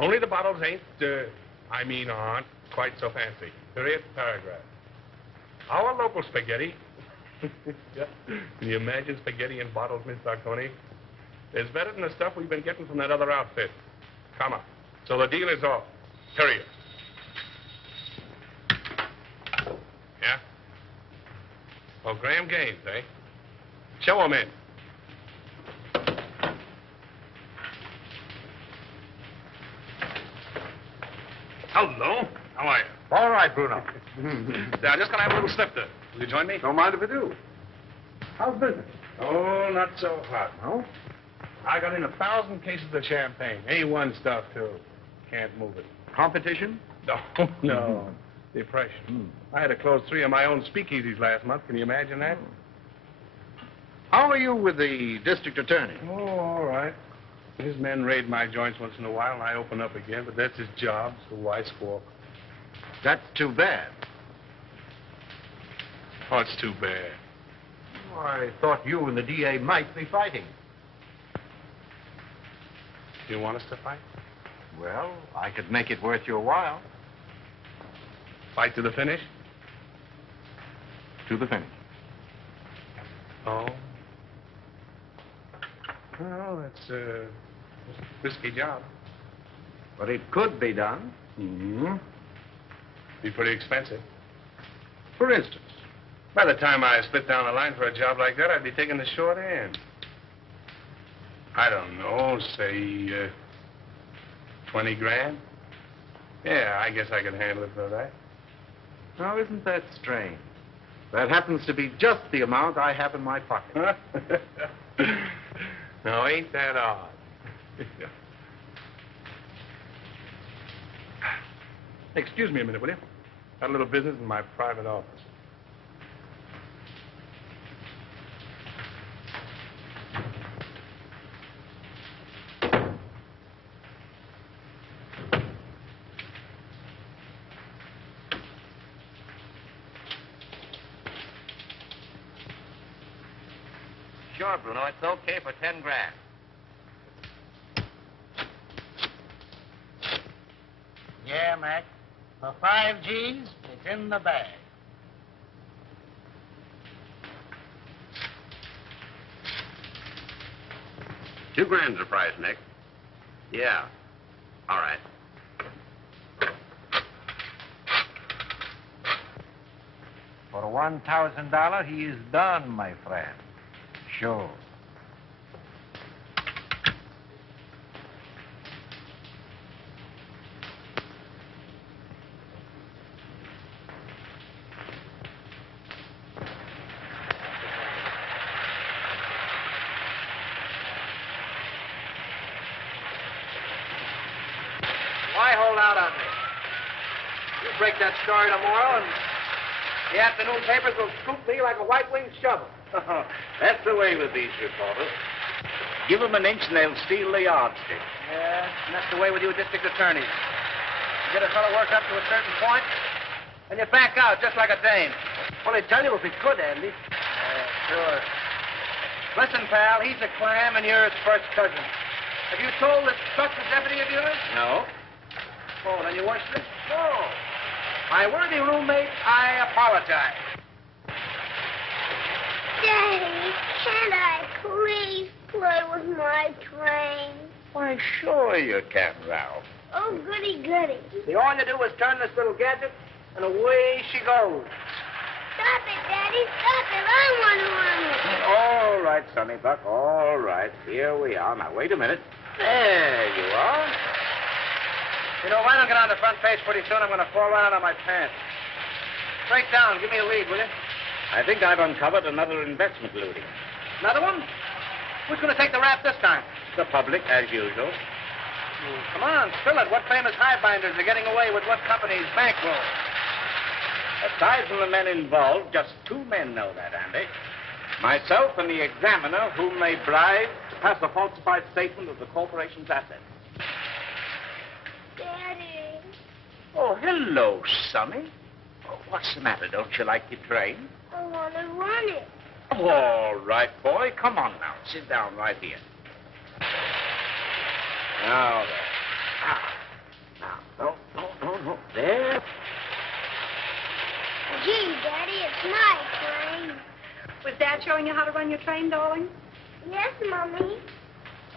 Only the bottles ain't, aren't quite so fancy. Period, paragraph. Our local spaghetti. Yeah. Can you imagine spaghetti in bottles, Miss Sarconi? It's better than the stuff we've been getting from that other outfit. Come on. So the deal is off. Period. Yeah? Oh, Graham Gaines, eh? Show him in. Hello. How are you? All right, Bruno. Yeah, I'm just gonna have a little snifter. Will you join me? Don't mind if I do. How's business? Oh, not so hot. No? I got in 1,000 cases of champagne. A1 stuff, too. Can't move it. Competition? No. Depression. I had to close 3 of my own speakeasies last month. Can you imagine that? How are you with the district attorney? Oh, all right. His men raid my joints once in a while, and I open up again, but that's his job, so why squawk? That's too bad. Oh, it's too bad. Oh, I thought you and the DA might be fighting. Do you want us to fight? Well, I could make it worth your while. Fight to the finish? To the finish. Oh. Well, it's a risky job. But it could be done. Mm-hmm. Be pretty expensive. For instance? By the time I split down the line for a job like that, I'd be taking the short end. I don't know, say, 20 grand? Yeah, I guess I could handle it for that. Now, isn't that strange? That happens to be just the amount I have in my pocket. No, ain't that odd? Excuse me a minute, will you? Got a little business in my private office. Sure, Bruno, it's okay for 10 grand. Yeah, Mac. For 5 G's, it's in the bag. $2 grand's the price, Nick. Yeah. All right. For $1,000, he is done, my friend. Sure. Why hold out on me? You break that story tomorrow, and the afternoon papers will scoop me like a white-winged shovel. That's the way with these reporters. Give them an inch and they'll steal the yardstick. Yeah, and that's the way with you district attorneys. You get a fellow worked up to a certain point, and you back out just like a dame. Well, they tell you if he could, Andy. Yeah, sure. Listen, pal, he's a clam and you're his first cousin. Have you told this Buck's a deputy of yours? No? Oh, then you weren't this? No. My worthy roommate, I apologize. Daddy, can't I please play with my train? Why, sure you can, Ralph. Oh, goody, goody. See, all you do is turn this little gadget, and away she goes. Stop it, Daddy, stop it. I want to run it. All right, Sonny Buck, all right. Here we are. Now, wait a minute. There you are. You know, if I don't get on the front page pretty soon, I'm going to fall right out of my pants. Break down. Give me a lead, will you? I think I've uncovered another investment looting. Another one? Who's going to take the rap this time? The public, as usual. Come on, spill it. What famous highbinders are getting away with what company's bankroll? Aside from the men involved, just 2 men know that, Andy. Myself and the examiner, whom they bribed to pass a falsified statement of the corporation's assets. Daddy. Oh, hello, Sonny. Oh, what's the matter? Don't you like your train? I want to run it. All right, boy. Come on now. Sit down right here. Now then. Gee, Daddy, it's my train. Was Dad showing you how to run your train, darling? Yes, Mommy.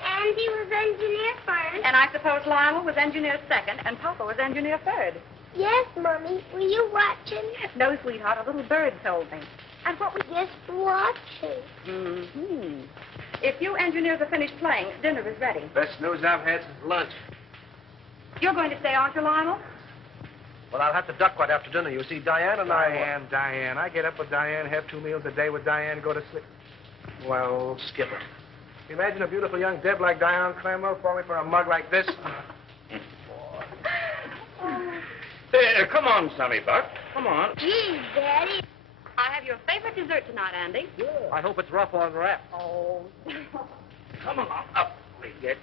Andy was engineer first. And I suppose Lionel was engineer second, and Papa was engineer third. Yes, Mommy. Were you watching? No, sweetheart, a little bird told me. And what was just watching? Mm-hmm. If you engineers are finished playing, dinner is ready. Best news I've had since lunch. You're going to stay, aren't you, Lionel? Well, I'll have to duck right after dinner. You see, Diane and Diane. I get up with Diane, have 2 meals a day with Diane, go to sleep. Well, Skipper. Imagine a beautiful young Deb like Diane Cromwell falling for a mug like this. Come on, Sonny Buck. Come on. Gee, Daddy. I have your favorite dessert tonight, Andy. Yeah. I hope it's rough on wrap. Oh. Come on, up we get.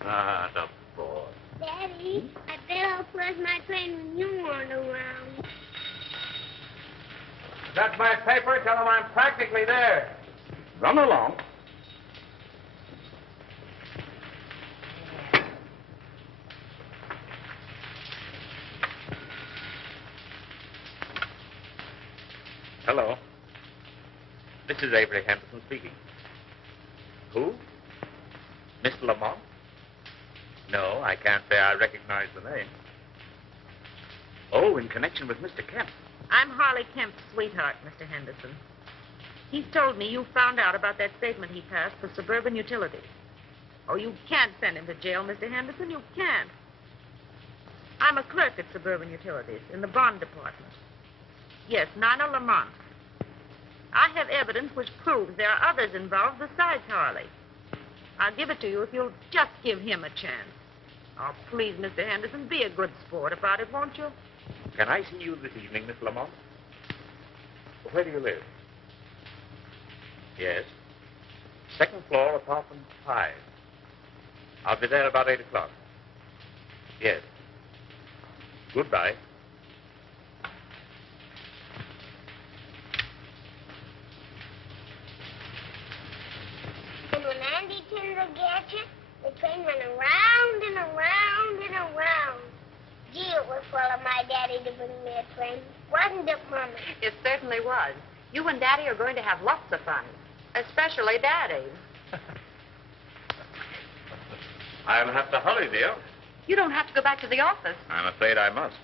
The boy. Daddy, I bet I'll flush my train when you aren't around. That's my paper. Tell them I'm practically there. Run along. Hello. This is Avery Henderson speaking. Who? Mr. Lamont? No, I can't say I recognize the name. Oh, in connection with Mr. Kemp. I'm Harley Kemp's sweetheart, Mr. Henderson. He's told me you found out about that statement he passed for Suburban Utilities. Oh, you can't send him to jail, Mr. Henderson. You can't. I'm a clerk at Suburban Utilities in the bond department. Yes, Lionel Lamont. I have evidence which proves there are others involved besides Harley. I'll give it to you if you'll just give him a chance. Oh, please, Mr. Henderson, be a good sport about it, won't you? Can I see you this evening, Miss Lamont? Where do you live? Yes. Second floor, apartment 5. I'll be there about 8 o'clock. Yes. Goodbye. And when Andy turned the gadget, the train went around and around and around. Gee, it was full of my daddy to bring me a train. Wasn't it, Mommy? It certainly was. You and Daddy are going to have lots of fun. Especially Daddy. I'll have to hurry, dear. You don't have to go back to the office. I'm afraid I must.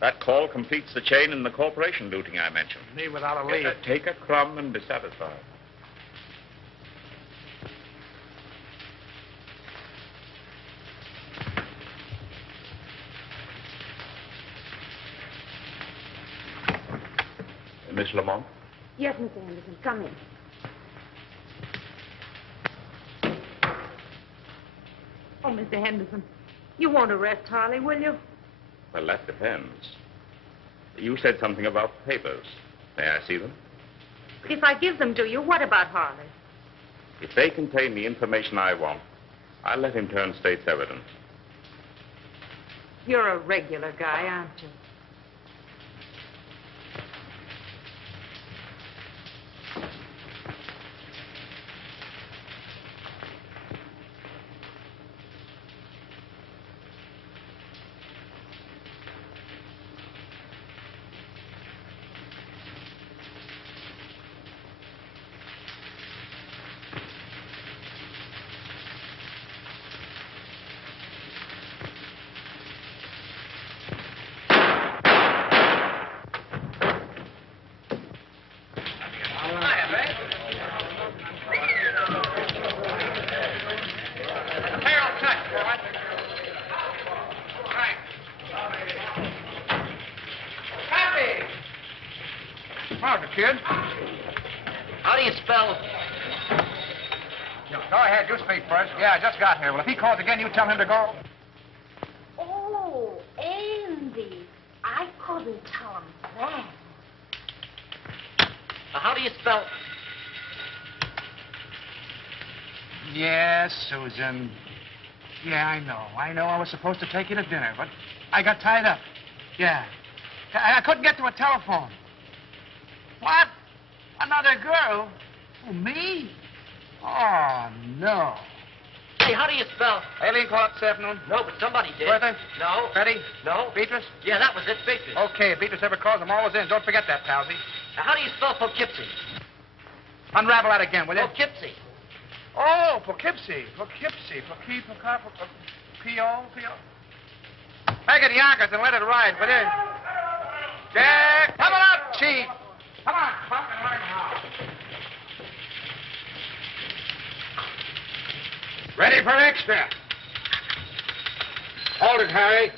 That call completes the chain in the corporation looting I mentioned. Me without a lead. Take a crumb and be satisfied. Miss Lamont? Yes, Mr. Henderson. Come in. Oh, Mr. Henderson, you won't arrest Harley, will you? Well, that depends. You said something about papers. May I see them? If I give them to you, what about Harley? If they contain the information I want, I'll let him turn state's evidence. You're a regular guy, aren't you? Kid? How do you spell? Go ahead, you speak first. Yeah, I just got here. Well, if he calls again, you tell him to go. Oh, Andy. I couldn't tell him that. How do you spell? Yes, Susan. Yeah, I know. I was supposed to take you to dinner, but I got tied up. Yeah. I couldn't get to a telephone. What? Another girl? Oh, me? Oh, no. Hey, how do you spell? Aileen called up this afternoon. No, but somebody did. Bertha? No. Betty? No. Beatrice? Yeah, that was it, Beatrice. Okay, if Beatrice ever calls, I'm always in. Don't forget that, Palsy. Now, how do you spell Poughkeepsie? Unravel that again, will you? Poughkeepsie. Oh, Poughkeepsie. Poughkeepsie. P-O. Make it Yonkers and let it ride, will you? Jack, come on up, Chief. Come on, Buck, and learn how. Ready for extra. Hold it, Harry.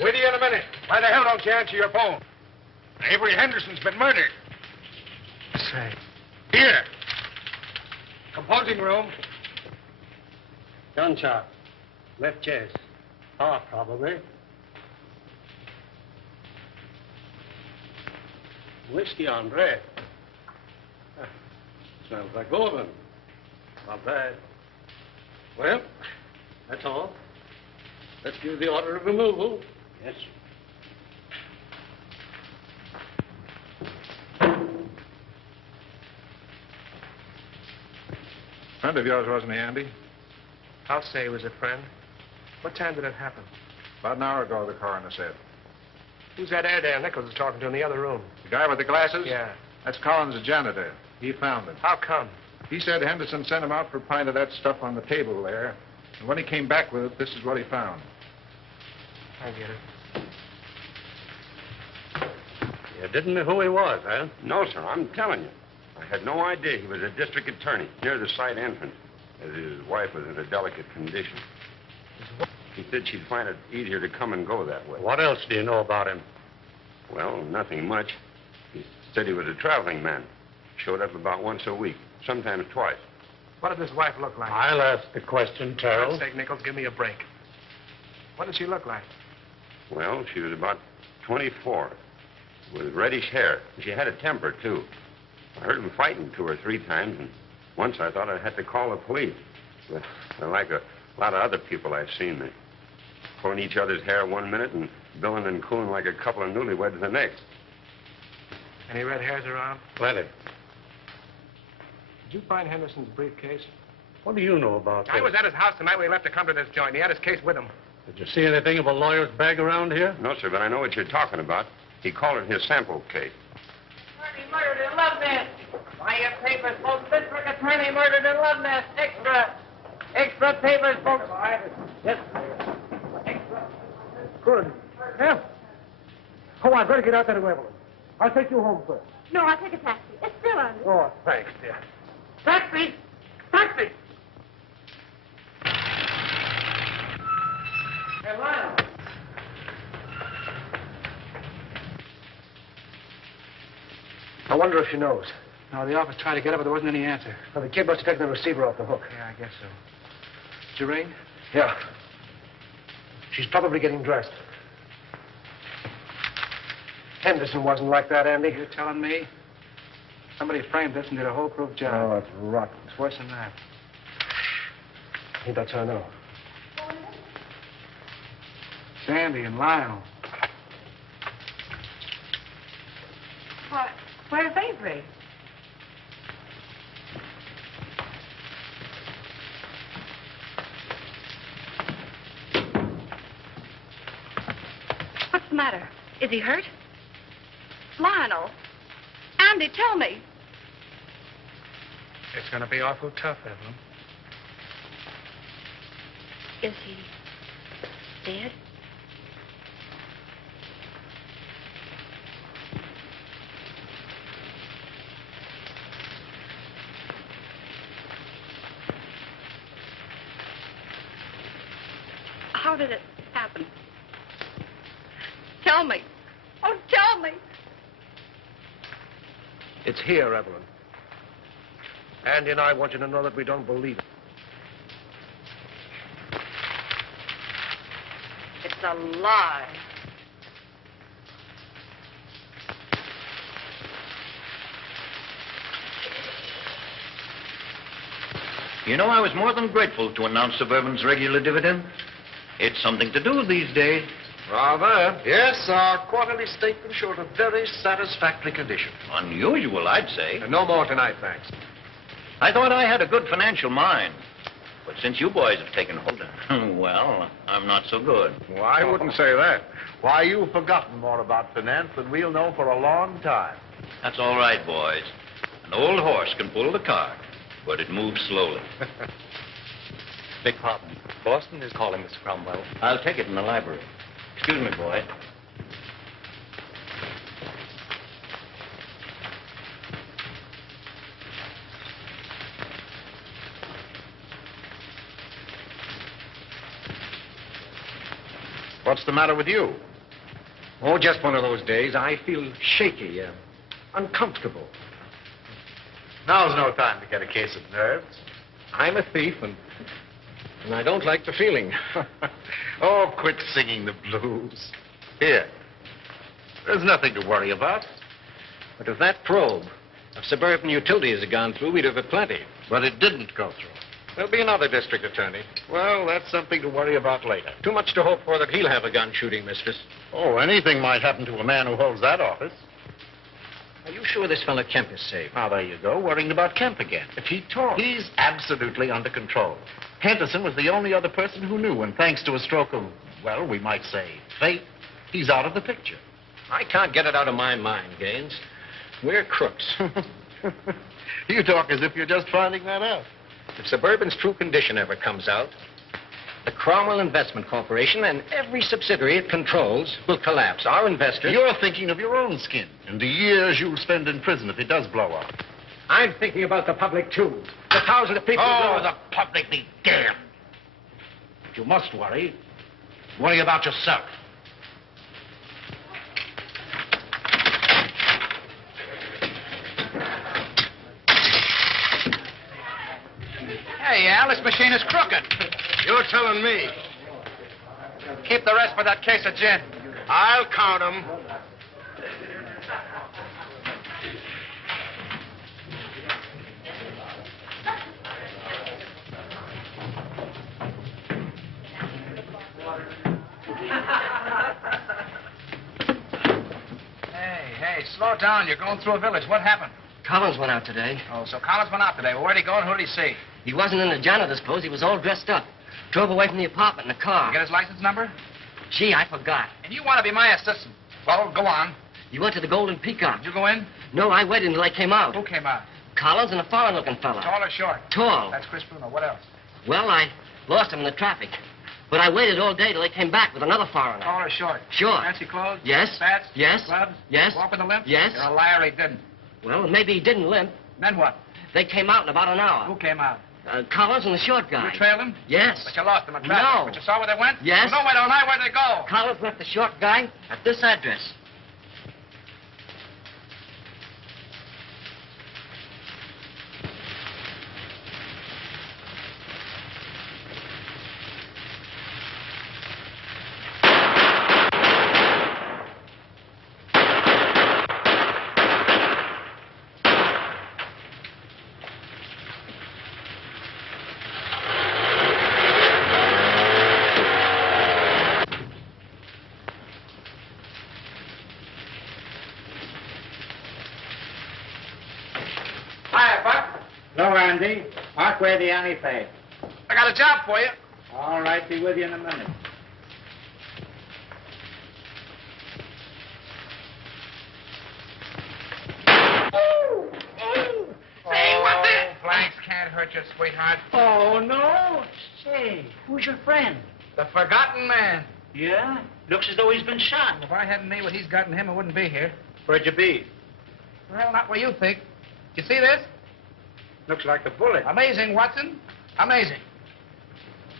With you in a minute. Why the hell don't you answer your phone? Avery Henderson's been murdered. Say. Here. Composing room. Gunshot. Left chest. Heart, probably. Whiskey on bread. Smells like golden. Not bad. Well, that's all. Let's give the order of removal. Yes, sir. Friend of yours, wasn't he, Andy? I'll say he was a friend. What time did it happen? About an hour ago, the coroner said. Who's that Airedale Nichols was talking to in the other room? The guy with the glasses? Yeah. That's Collins, the janitor. He found him. How come? He said Henderson sent him out for a pint of that stuff on the table there. And when he came back with it, this is what he found. I get it. You didn't know who he was, huh? No, sir, I'm telling you. I had no idea he was a district attorney near the side entrance, as his wife was in a delicate condition. He said she'd find it easier to come and go that way. What else do you know about him? Well, nothing much. He said he was a traveling man. Showed up about once a week, sometimes twice. What did his wife look like? I'll ask the question, For Terrell. God's sake, Nichols, give me a break. What did she look like? Well, she was about 24, with reddish hair. She had a temper, too. I heard them fighting 2 or 3 times, and once I thought I had to call the police. But they're like a lot of other people I've seen. They're pulling each other's hair one minute and billing and cooling like a couple of newlyweds the next. Any red hairs around? Plenty. Did you find Henderson's briefcase? What do you know about this? I was at his house the night when he left to come to this joint. He had his case with him. Did you see anything of a lawyer's bag around here? No, sir, but I know what you're talking about. He called it his sample case. Attorney murdered in Love Nest. Buy your papers, folks. District attorney murdered in Love Nest. Extra. Extra papers, folks. Yes. Extra. Good. Yeah. Come on, better get out there to Evelyn. I'll take you home first. No, I'll take a taxi. It's still on. Oh, thanks, dear. Taxi. Taxi. Hey, Lionel. I wonder if she knows. No, the office tried to get her, but there wasn't any answer. Well, the kid must have taken the receiver off the hook. Yeah, I guess so. Did you ring? Yeah. She's probably getting dressed. Henderson wasn't like that, Andy. You're telling me? Somebody framed this and did a whole-proof job. Oh, that's rotten. It's worse than that. He lets her know. Sandy and Lionel. What? Where's Avery? What's the matter? Is he hurt? Lionel. Andy, tell me. It's going to be awful tough, Evelyn. Is he dead? How did it happen? Tell me. Oh, tell me. It's here, Evelyn. Andy and I want you to know that we don't believe it. It's a lie. You know, I was more than grateful to announce Suburban's regular dividend. It's something to do these days. Rather. Yes, our quarterly statement showed a very satisfactory condition. Unusual, I'd say. And no more tonight, thanks. I thought I had a good financial mind. But since you boys have taken hold, well, I'm not so good. Well, I wouldn't say that. Why, you've forgotten more about finance than we'll know for a long time. That's all right, boys. An old horse can pull the cart, but it moves slowly. Beg pardon. Boston is calling, Mr. Cromwell. I'll take it in the library. Excuse me, boy. What's the matter with you? Oh, just one of those days. I feel shaky, uncomfortable. Now's no time to get a case of nerves. I'm a thief, and I don't like the feeling. Oh, quit singing the blues. Here. There's nothing to worry about. But if that probe of suburban utilities had gone through, we'd have had plenty. But it didn't go through. There'll be another district attorney. Well, that's something to worry about later. Too much to hope for that he'll have a gun shooting mistress. Oh, anything might happen to a man who holds that office. Are you sure this fellow Kemp is safe? Now, there you go, worrying about Kemp again. If he talks. He's absolutely under control. Henderson was the only other person who knew, and thanks to a stroke of, well, we might say, fate, he's out of the picture. I can't get it out of my mind, Gaines. We're crooks. You talk as if you're just finding that out. If Suburban's true condition ever comes out, the Cromwell Investment Corporation and every subsidiary it controls will collapse. Our investors... You're thinking of your own skin and the years you'll spend in prison if it does blow up. I'm thinking about the public, too. The thousands of people... Oh, the public be damned. If you must worry about yourself. Hey, Al, this machine is crooked. You're telling me. Keep the rest for that case of gin. I'll count 'em. Hey, slow down. You're going through a village. What happened? Collins went out today. Oh, so Collins went out today. Well, where'd he go and who did he see? He wasn't in the janitor's clothes. He was all dressed up. Drove away from the apartment in a car. Get his license number? Gee, I forgot. And you want to be my assistant. Well, go on. He went to the Golden Peacock. Did you go in? No, I waited until I came out. Who came out? Collins and a foreign-looking fella. Tall or short? Tall. That's Chris Bruno. What else? Well, I lost him in the traffic. But I waited all day till they came back with another foreigner. Tall or short? Short. Fancy clothes? Yes. Spats? Yes. Gloves? Yes. Walk with a limp? Yes. You're a liar, he didn't. Well, maybe he didn't limp. Then what? They came out in about an hour. Who came out? Collins and the short guy. You trailed him? Yes. But you lost him in traffic. No. But you saw where they went? Yes. Well, no, wait, don't I? Where'd they go? Collins left the short guy at this address. Hello, Andy. Park where the alley face. I got a job for you. All right, be with you in a minute. Hey, what the? Blanks can't hurt you, sweetheart. Oh, no. Say, who's your friend? The forgotten man. Yeah? Looks as though he's been shot. If I hadn't made what he's got in him, I wouldn't be here. Where'd you be? Well, not where you think. You see this? Looks like a bullet. Amazing, Watson. Amazing.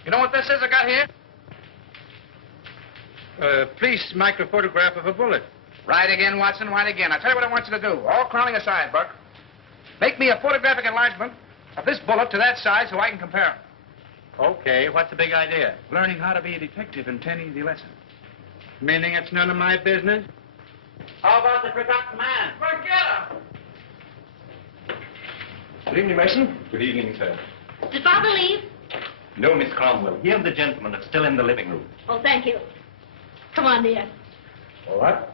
You know what this is I got here? Police microphotograph of a bullet. Right again, Watson, right again. I'll tell you what I want you to do. All crowning aside, Buck. Make me a photographic enlargement of this bullet to that size so I can compare them. Okay, what's the big idea? Learning how to be a detective in 10 easy lessons. Meaning it's none of my business? How about the forgotten man? Forget him! Good evening, Mason. Good evening, sir. Did Father leave? No, Miss Cromwell. He and the gentleman are still in the living room. Oh, thank you. Come on, dear. All right.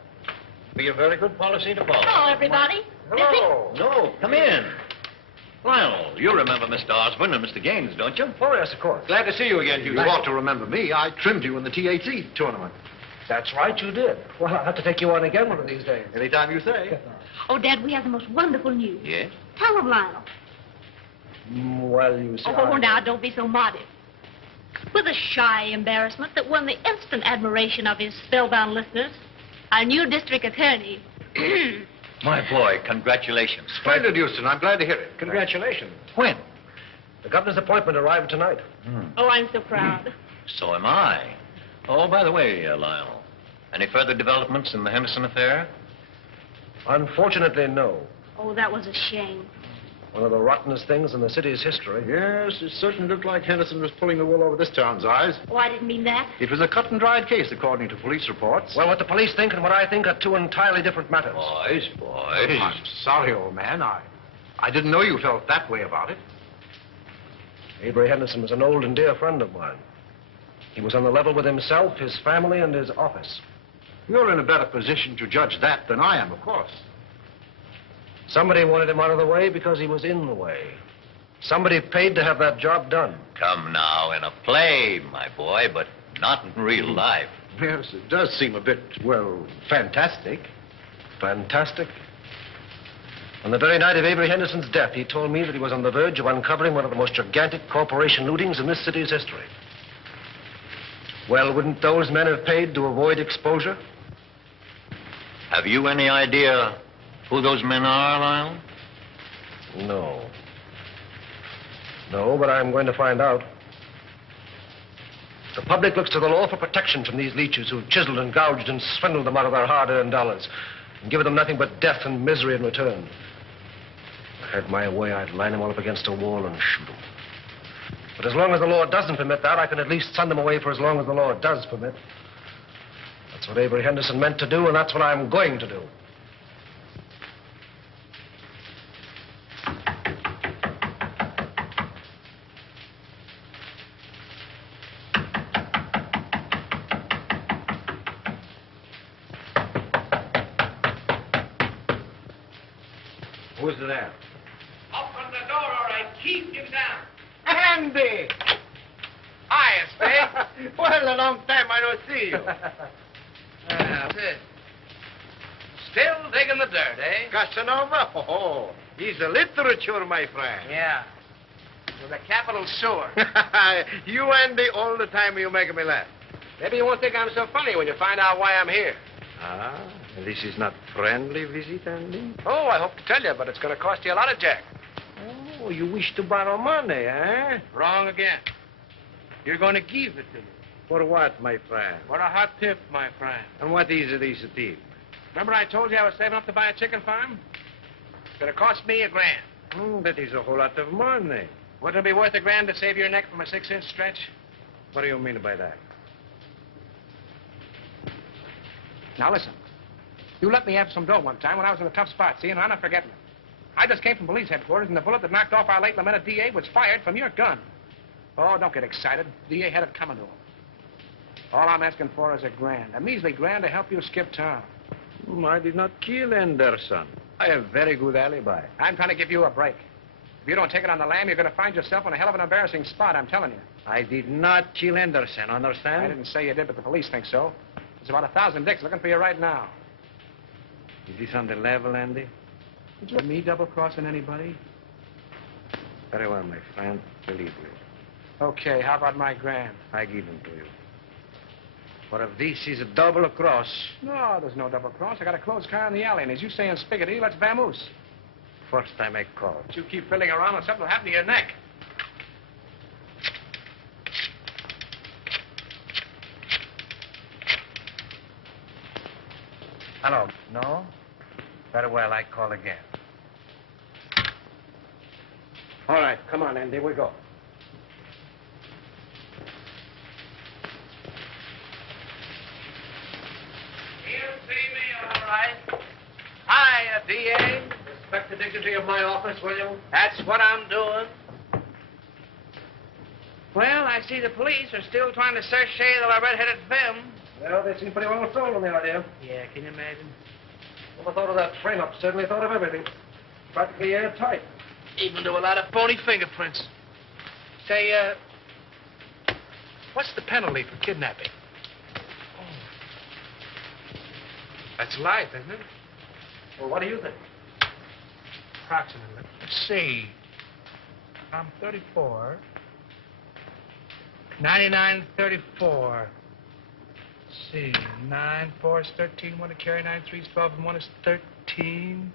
Be a very good policy to follow. Hello, everybody. Hello. No, come in. Lionel, you remember Mr. Osborne and Mr. Gaines, don't you? Oh, yes, of course. Glad to see you again, Houston. You ought to remember me. I trimmed you in the THC tournament. That's right, you did. Well, I'll have to take you on again one of these days. Anytime you say. Oh, Dad, we have the most wonderful news. Yes? Tell them, Lionel. Well, you see... Oh, now, don't be so modest. With a shy embarrassment that won the instant admiration of his spellbound listeners, our new district attorney... My boy, congratulations. Splendid, Houston. I'm glad to hear it. Congratulations. When? The governor's appointment arrived tonight. Oh, I'm so proud. So am I. Oh, by the way, Lionel, any further developments in the Henderson affair? Unfortunately, no. Oh, that was a shame. One of the rottenest things in the city's history. Yes, it certainly looked like Henderson was pulling the wool over this town's eyes. Oh, I didn't mean that. It was a cut-and-dried case, according to police reports. Well, what the police think and what I think are two entirely different matters. Boys. I'm sorry, old man. I didn't know you felt that way about it. Avery Henderson was an old and dear friend of mine. He was on the level with himself, his family, and his office. You're in a better position to judge that than I am, of course. Somebody wanted him out of the way because he was in the way. Somebody paid to have that job done. Come now, in a play, my boy, but not in real life. Yes, it does seem a bit, well, fantastic. Fantastic. On the very night of Avery Henderson's death, he told me that he was on the verge of uncovering one of the most gigantic corporation lootings in this city's history. Well, wouldn't those men have paid to avoid exposure? Have you any idea who those men are, Lionel? No. No, but I'm going to find out. The public looks to the law for protection from these leeches who've chiseled and gouged and swindled them out of their hard-earned dollars and given them nothing but death and misery in return. If I had my way, I'd line them all up against a wall and shoot them. But as long as the law doesn't permit that, I can at least send them away for as long as the law does permit. That's what Avery Henderson meant to do, and that's what I'm going to do. Who's there? Open the door, all right. Keep him down. Andy! Hiya, Spade. Well, a long time I don't see you. That's it. Still digging the dirt, eh? Casanova? Oh, he's a literature, my friend. Yeah. With a capital sewer. You, Andy, all the time you make me laugh. Maybe you won't think I'm so funny when you find out why I'm here. Ah, this is not friendly visit, Andy? Oh, I hope to tell you, but it's going to cost you a lot of jack. Oh, you wish to borrow money, eh? Wrong again. You're going to give it to me. For what, my friend? For a hot tip, my friend. And what is this tip? Remember I told you I was saving up to buy a chicken farm? It's going to cost me $1,000. That is a whole lot of money. Wouldn't it be worth $1,000 to save your neck from a 6-inch stretch? What do you mean by that? Now, listen. You let me have some dough one time when I was in a tough spot, see, and I'm not forgetting it. I just came from police headquarters, and the bullet that knocked off our late lamented DA was fired from your gun. Oh, don't get excited. DA had it coming to him. All I'm asking for is $1,000. A measly $1,000 to help you skip town. I did not kill Anderson. I have very good alibi. I'm trying to give you a break. If you don't take it on the lam, you're going to find yourself in a hell of an embarrassing spot, I'm telling you. I did not kill Anderson, understand? I didn't say you did, but the police think so. There's about 1,000 dicks looking for you right now. Is this on the level, Andy? Did you me double-crossing anybody? Very well, my friend. Believe me. Okay, how about my $1,000? I give them to you. But if this is a double cross... No, there's no double cross. I got a closed car in the alley, and as you say in Spiggity, let's vamoose. First time I call. But you keep fiddling around and something will happen to your neck. Hello. No? Very well, I call again. All right, come on, Andy, we go. He'll see me, all right. Hiya, DA. Respect the dignity of my office, will you? That's what I'm doing. Well, I see the police are still trying to search shade of our red-headed femme. Well, they seem pretty well sold on the idea. Yeah, can you imagine? Never thought of that frame-up. Certainly thought of everything. Practically airtight. Even do a lot of phony fingerprints. Say, what's the penalty for kidnapping? Oh. That's life, isn't it? Well, what do you think? Approximately. Let's see. I'm 34. 99, 34. Let's see. 9, 4 is 13. 1 to carry. 9, 3 is 12. And 1 is 13.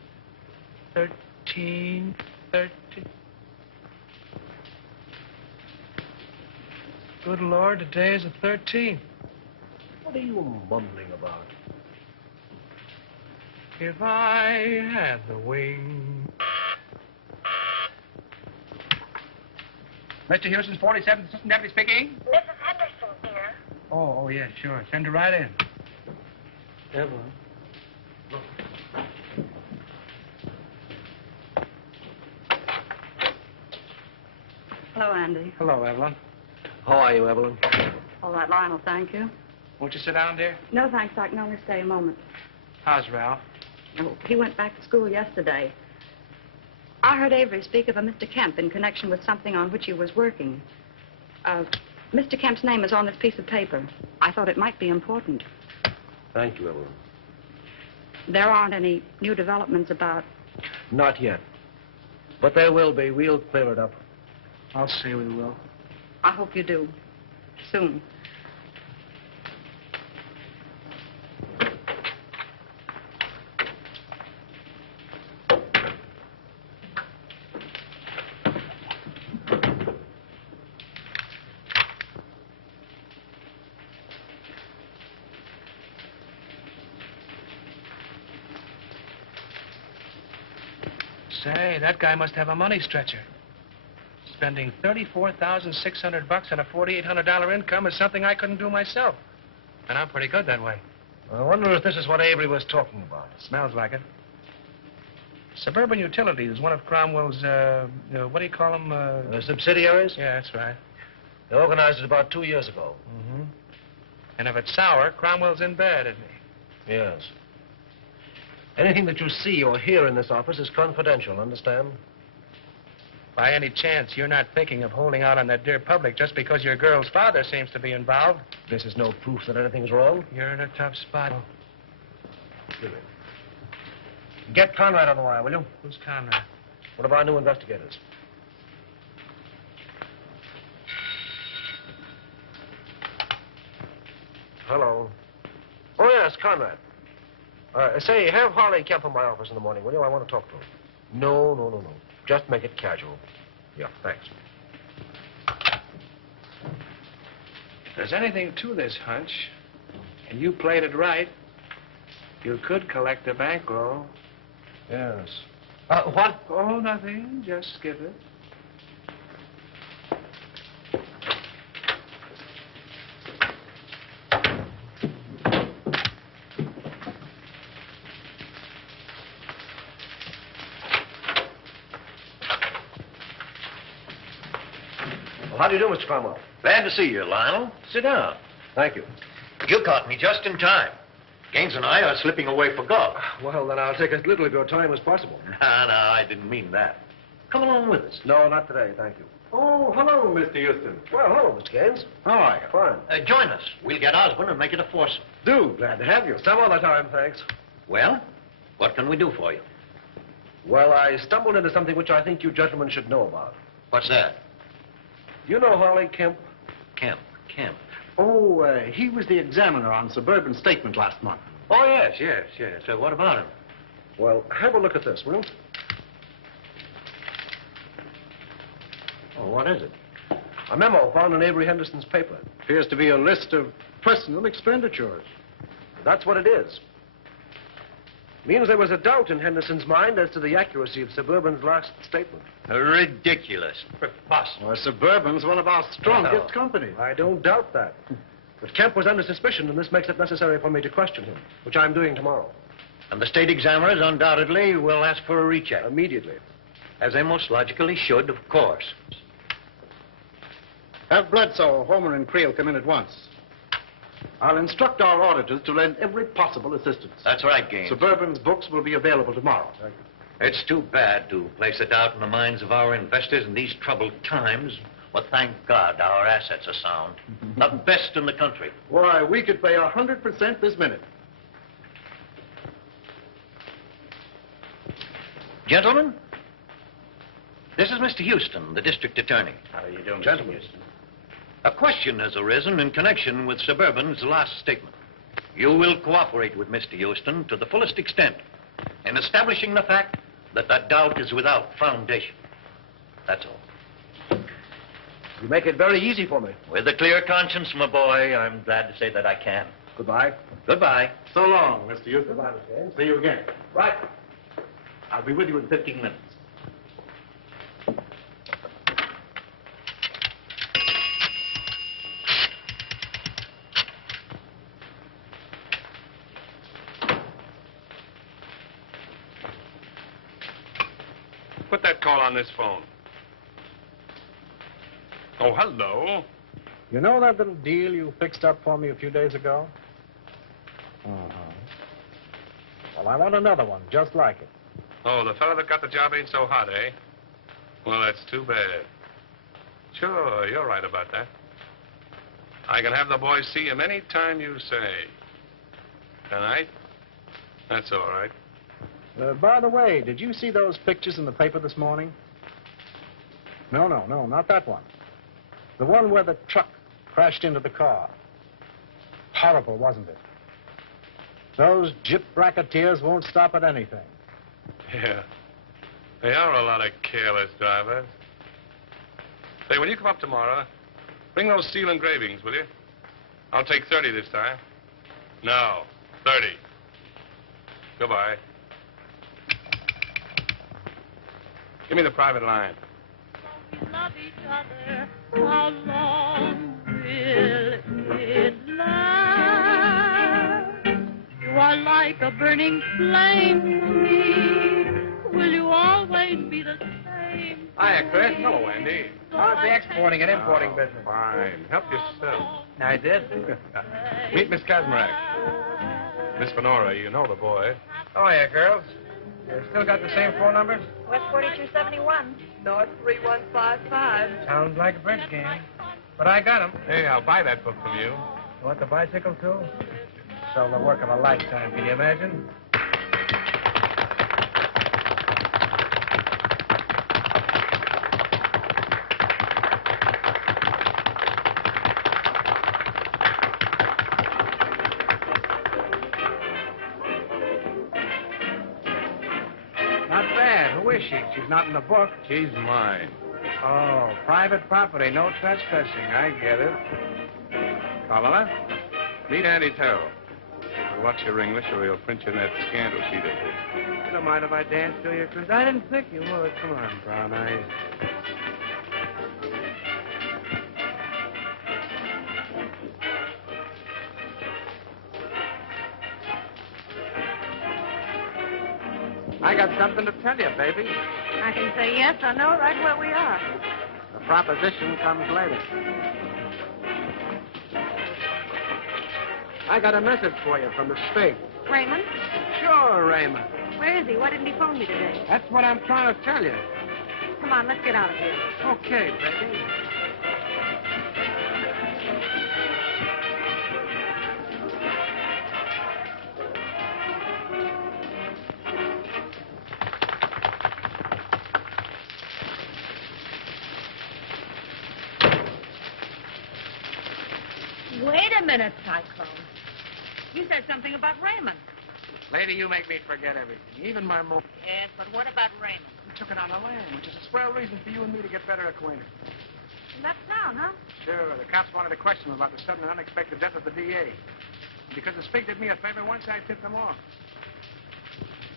13. 13. Good Lord, today is the 13th. What are you mumbling about? If I had the wing. Mr. Houston's 47th Assistant Deputy speaking. Mrs. Henderson here. Oh, yeah, sure. Send her right in. Evelyn. Hello, Andy. Hello, Evelyn. How are you, Evelyn? All right, Lionel, thank you. Won't you sit down, dear? No, thanks. I can only stay a moment. How's Ralph? Oh, he went back to school yesterday. I heard Avery speak of a Mr. Kemp in connection with something on which he was working. Mr. Kemp's name is on this piece of paper. I thought it might be important. Thank you, Evelyn. There aren't any new developments about... Not yet. But there will be. We'll clear it up. I'll say we will. I hope you do. Soon. Say, that guy must have a money stretcher. Spending $34,600 on a $4,800 income is something I couldn't do myself. And I'm pretty good that way. I wonder if this is what Avery was talking about. Smells like it. Suburban Utilities is one of Cromwell's, what do you call them? Subsidiaries? Yeah, that's right. They organized it about 2 years ago. Mm-hmm. And if it's sour, Cromwell's in bed, isn't he? Yes. Anything that you see or hear in this office is confidential, understand? By any chance, you're not thinking of holding out on that dear public just because your girl's father seems to be involved? This is no proof that anything's wrong. You're in a tough spot. Oh. Get Conrad on the wire, will you? Who's Conrad? One of our new investigators. Hello. Oh, yes, Conrad. Say, have Harley Kemp in my office in the morning, will you? I want to talk to him. No. Just make it casual. Yeah, thanks. If there's anything to this hunch, and you played it right, you could collect a bankroll. Yes. What? Oh, nothing. Just skip it. How do you do, Mr. Cromwell? Glad to see you, Lionel. Sit down. Thank you. You caught me just in time. Gaines and I are slipping away for golf. Well, then I'll take as little of your time as possible. No, I didn't mean that. Come along with us. No, not today, thank you. Oh, hello, Mr. Houston. Well, hello, Mr. Gaines. How are you? Fine. Join us. We'll get Osborne and make it a foursome. Do. Glad to have you. Some other time, thanks. Well, what can we do for you? Well, I stumbled into something which I think you gentlemen should know about. What's that? You know Harley Kemp? Kemp. Oh, he was the examiner on Suburban Statement last month. Oh, yes. So what about him? Well, have a look at this, will you? Oh, what is it? A memo found in Avery Henderson's paper. Appears to be a list of personal expenditures. That's what it is. Means there was a doubt in Henderson's mind as to the accuracy of Suburban's last statement. Ridiculous. Preposterous. Well, Suburban's one of our strongest companies. I don't doubt that. But Kemp was under suspicion, and this makes it necessary for me to question him, which I'm doing tomorrow. And the state examiners undoubtedly will ask for a recheck. Immediately. As they most logically should, of course. Have Bledsoe, Homer, and Creel come in at once. I'll instruct our auditors to lend every possible assistance. That's right, Gaines. Suburban's books will be available tomorrow. Thank you. It's too bad to place a doubt in the minds of our investors in these troubled times. But thank God our assets are sound. The best in the country. Why, we could pay 100% this minute. Gentlemen, this is Mr. Houston, the district attorney. How are you doing, Gentlemen. Mr. Houston? A question has arisen in connection with Suburban's last statement. You will cooperate with Mr. Houston to the fullest extent in establishing the fact that that doubt is without foundation. That's all. You make it very easy for me. With a clear conscience, my boy, I'm glad to say that I can. Goodbye. Goodbye. So long, Mr. Houston. Goodbye, Mr. Haynes. See you again. Right. I'll be with you in 15 minutes. Put that call on this phone. Oh, hello. You know that little deal you fixed up for me a few days ago? Well, I want another one just like it. Oh, the fellow that got the job ain't so hot, eh? Well, that's too bad. Sure, you're right about that. I can have the boys see him any time you say. Tonight? That's all right. By the way, did you see those pictures in the paper this morning? No, not that one. The one where the truck crashed into the car. Horrible, wasn't it? Those gyp racketeers won't stop at anything. Yeah. They are a lot of careless drivers. Say, when you come up tomorrow, bring those steel engravings, will you? I'll take 30 this time. No, 30. Goodbye. Give me the private line. Love each other, how long will it last? You are like a burning flame to me. Will you always be the same? Hiya, Chris. Hello, Andy. How's the exporting and importing business? Fine. Help yourself. I did. Meet Miss Kazmarek. Miss Fenora, you know the boy. Oh, yeah, girls. You still got the same phone numbers? West 4271. North 3155. Sounds like a bridge game. But I got 'em. Hey, I'll buy that book from you. You want the bicycle, too? Sell the work of a lifetime, can you imagine? Not bad. Who is she? She's not in the book. She's mine. Oh, private property. No trespassing. I get it. Carlotta, meet Andy Terrell. Watch your English or he'll print you in that scandal sheet of his. You don't mind if I dance to you, Chris? I didn't think you would. Come on, brown eyes. I got something to tell you, baby. I can say yes or no right where we are. The proposition comes later. I got a message for you from the state. Raymond? Sure, Raymond. Where is he? Why didn't he phone me today? That's what I'm trying to tell you. Come on, let's get out of here. Okay, baby. Wait a minute, Cyclone. You said something about Raymond. Lady, you make me forget everything, even my mom. Yes, but what about Raymond? We took it on the lam, which is a swell reason for you and me to get better acquainted. He left town, huh? Sure, the cops wanted to question him about the sudden and unexpected death of the DA. Because the Spig did me a favor once, I tipped them off.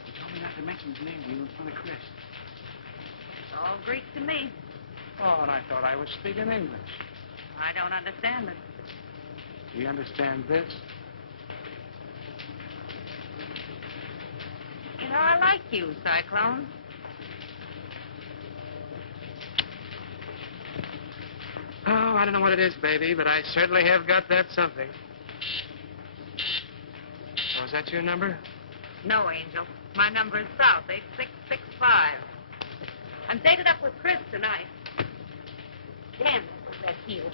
He told me not to mention his name to you in front of Chris. It's all Greek to me. Oh, and I thought I was speaking English. I don't understand it. Do you understand this? You know, I like you, Cyclone. Oh, I don't know what it is, baby, but I certainly have got that something. Oh, is that your number? No, Angel. My number is South 8665. 5. I'm dated up with Chris tonight. Damn, that heel.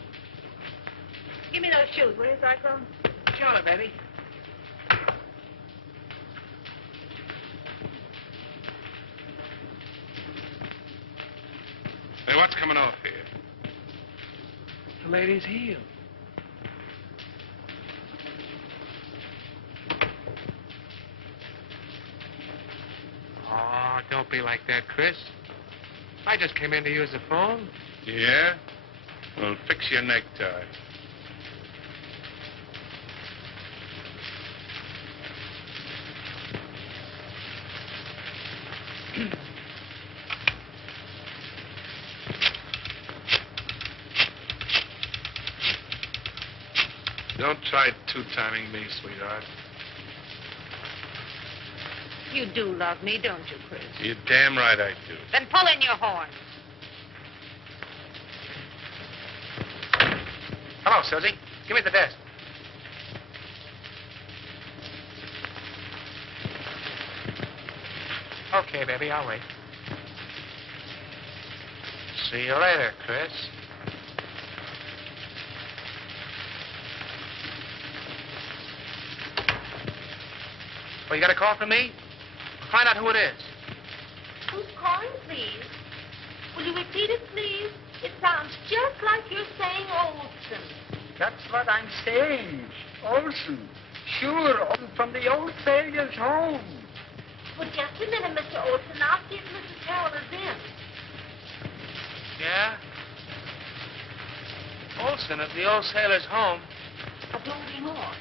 Give me those shoes, will you, Cyclone? Sure, baby. Hey, what's coming off here? The lady's heel. Oh, don't be like that, Chris. I just came in to use the phone. Yeah? Well, fix your necktie. Don't try two-timing me, sweetheart. You do love me, don't you, Chris? You're damn right I do. Then pull in your horns. Hello, Susie. Give me the desk. Okay, baby, I'll wait. See you later, Chris. Well, you got a call from me? Find out who it is. Who's calling, please? Will you repeat it, please? It sounds just like you're saying Olson. That's what I'm saying. Olson. Sure, Olson from the old sailor's home. Well, just a minute, Mr. Olson. I'll see if Mrs. Terrell is in. Yeah? Olson at the old sailor's home. But don't be more.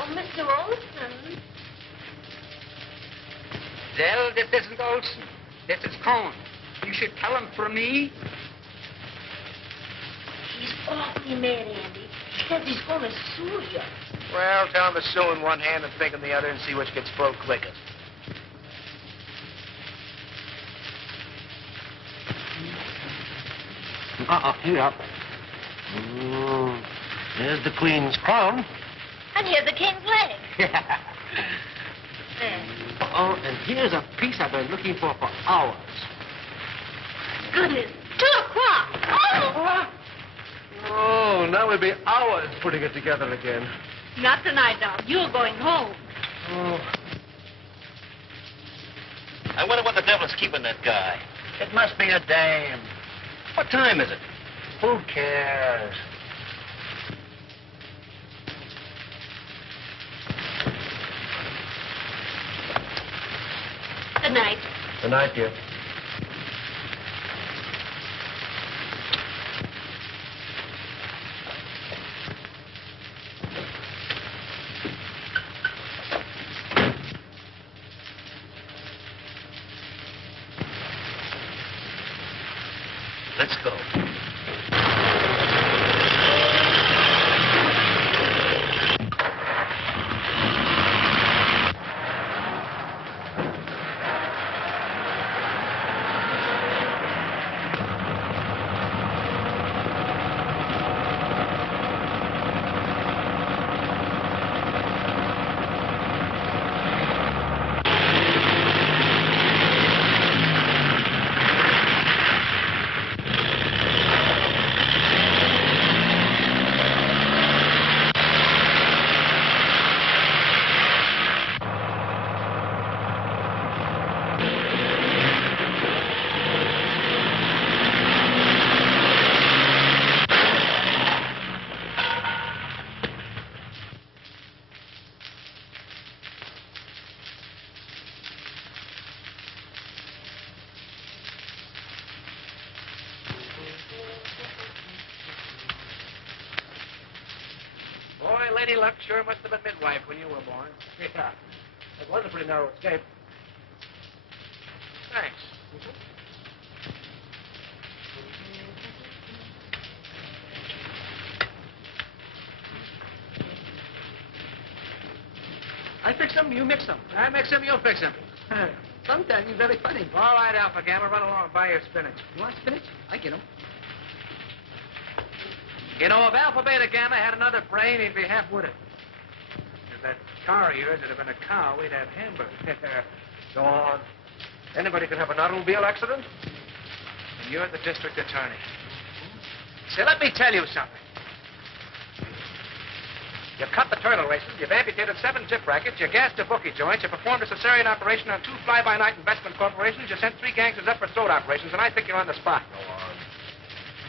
Oh, Mr. Olson. Well, this isn't Olson. This is Cohn. You should tell him for me. He's awfully mad, Andy. He says he's going to sue you. Well, tell him to sue in one hand and think in the other and see which gets broke quickest. Here. There's the Queen's crown. And here's the king's leg. There. Oh, and here's a piece I've been looking for hours. Goodness. 2 o'clock. Oh! Oh, now we'll be hours putting it together again. Not tonight, Doc. You're going home. Oh. I wonder what the devil's keeping that guy. It must be a dame. What time is it? Who cares? Good night. Good night, dear. Let's go. Boy, Lady Luck sure must have been midwife when you were born. Yeah. That was a pretty narrow escape. Thanks. I fix them, you mix them. I mix them, you'll fix them. Sometimes you're very funny. All right, Alpha Gamma, run along and buy your spinach. You want spinach? I get them. You know, if Alpha Beta Gamma had another brain, he'd be half-witted. If that car of yours had been a cow, we'd have hamburgers. Go on. Anybody can have an automobile accident. And you're the district attorney. Say, let me tell you something. You've cut the turtle races, you've amputated 7 tip rackets, you gassed a bookie joint, you performed a cesarean operation on 2 fly-by-night investment corporations, you sent 3 gangsters up for throat operations, and I think you're on the spot. Go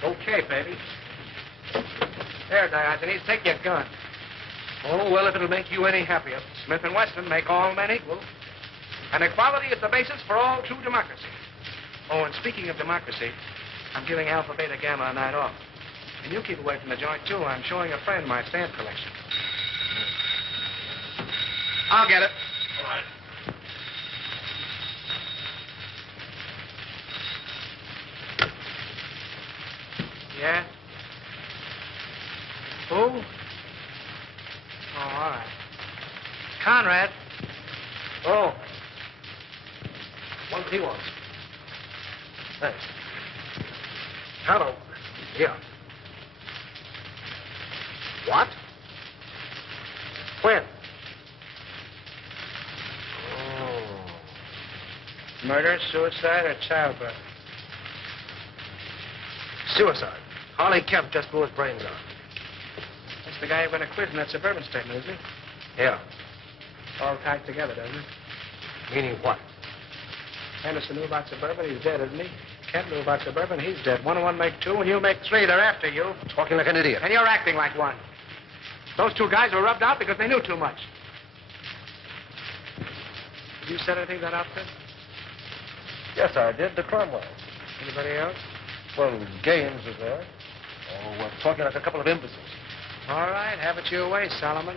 on. Okay, baby. There, Diogenes, take your gun. Oh, well, if it'll make you any happier. Smith & Wesson make all men equal. And equality is the basis for all true democracy. Oh, and speaking of democracy, I'm giving Alpha, Beta, Gamma a night off. And you keep away from the joint, too. I'm showing a friend my stamp collection. I'll get it. All right. Yeah? Who? Oh, all right. Conrad. Oh. One that he wants. Thanks. Hello. Here. What? When? Oh. Murder, suicide, or childbirth? Suicide. Harley Kemp just blew his brains out. That's the guy you're going to quiz in that suburban statement, isn't he? Yeah. All tied together, doesn't it? Meaning what? Henderson knew about suburban, he's dead, isn't he? Kemp knew about suburban, he's dead. 1 and 1 make 2, and you'll make 3. They're after you. Talking like an idiot. And you're acting like one. Those 2 guys were rubbed out because they knew too much. Have you said anything to that outfit? Yes, I did, to Cromwell. Anybody else? Well, Gaines was there. Oh, we're talking like a couple of imbeciles. All right, have it your way, Solomon.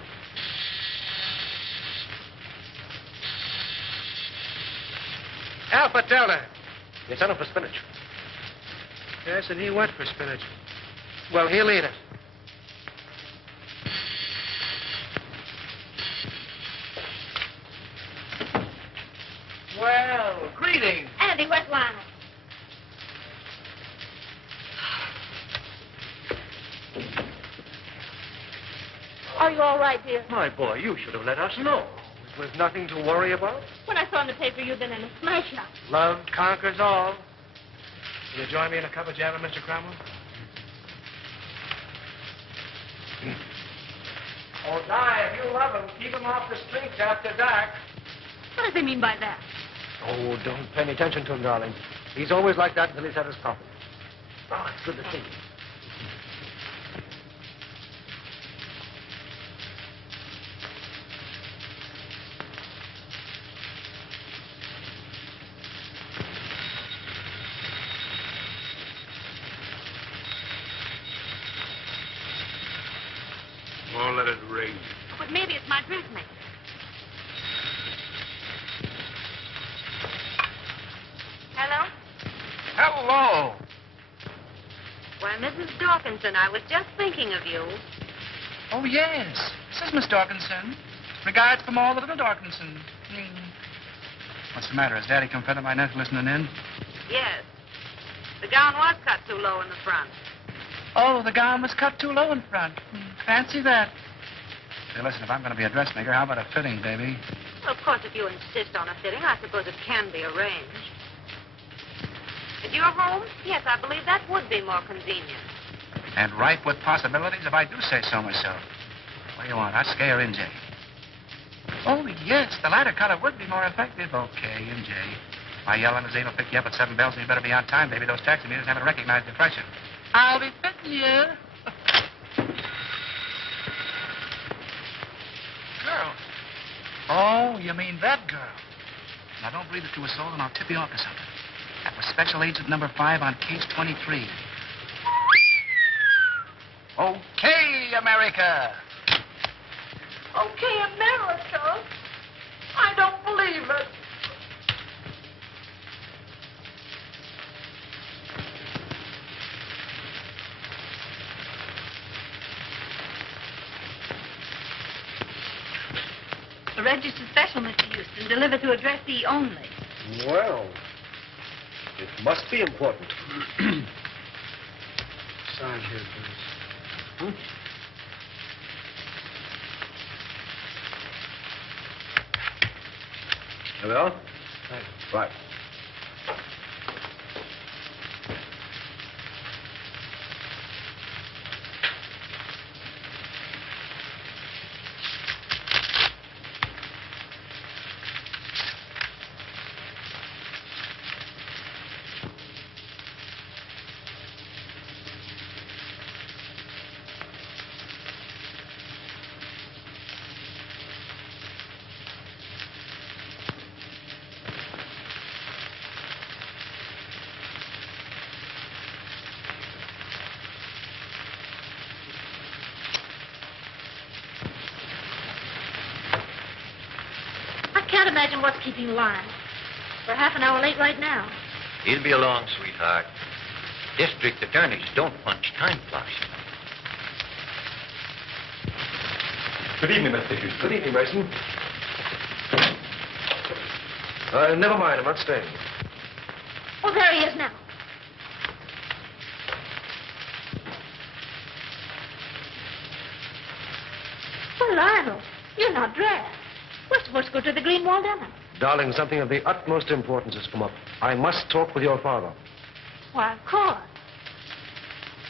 Alpha Delta. You sent him for spinach. Yes, and he went for spinach. Well, he'll eat it. Well, greetings. Andy, where's Lionel? Are you all right, dear? My boy, you should have let us know. It was nothing to worry about. When I saw in the paper you'd been in a smash-up. Love conquers all. Will you join me in a cup of java, Mr. Cromwell? Oh, Di, if you love him, keep him off the streets after dark. What does he mean by that? Oh, don't pay any attention to him, darling. He's always like that until he's had his coffee. Oh, it's good to see you. Oh, let it ring. But maybe it's my dressmaker. Hello? Hello. Why, Mrs. Dawkinson, I was just thinking of you. Oh, yes. This is Miss Dawkinson. Regards from all the little Dawkinson. What's the matter? Has Daddy come fed up my nephew listening in? Yes. The gown was cut too low in the front. Oh, the gown was cut too low in front. Fancy that. Say, listen, if I'm going to be a dressmaker, how about a fitting, baby? Well, of course, if you insist on a fitting, I suppose it can be arranged. At your home? Yes, I believe that would be more convenient. And ripe with possibilities, if I do say so myself. What do you want, Husky or NJ? Oh, yes, the lighter color would be more effective. Okay, NJ. My yellow limousine will pick you up at 7 bells, and you better be on time, baby. Those taxi meters haven't recognized the freshen. I'll be fitting you. Girl. Oh, you mean that girl. Now, don't breathe it to a soul, and I'll tip you off to something. That was Special Agent number 5 on case 23. Okay, America. Okay, America. I don't believe it. A registered special, Mr. Houston, delivered to address E only. Well, it must be important. Sign here, please. Here we are. Thank Right. imagine what's keeping Lionel. We're half an hour late right now. He'll be along, sweetheart. District attorneys don't punch time clocks. Good evening, Mr. Houston. Good evening, Mason. Never mind, I'm not staying. Oh, there he is now. Well, Lionel, you're not dressed. We're supposed to go to the Green Wall dinner. Darling, something of the utmost importance has come up. I must talk with your father. Why, of course.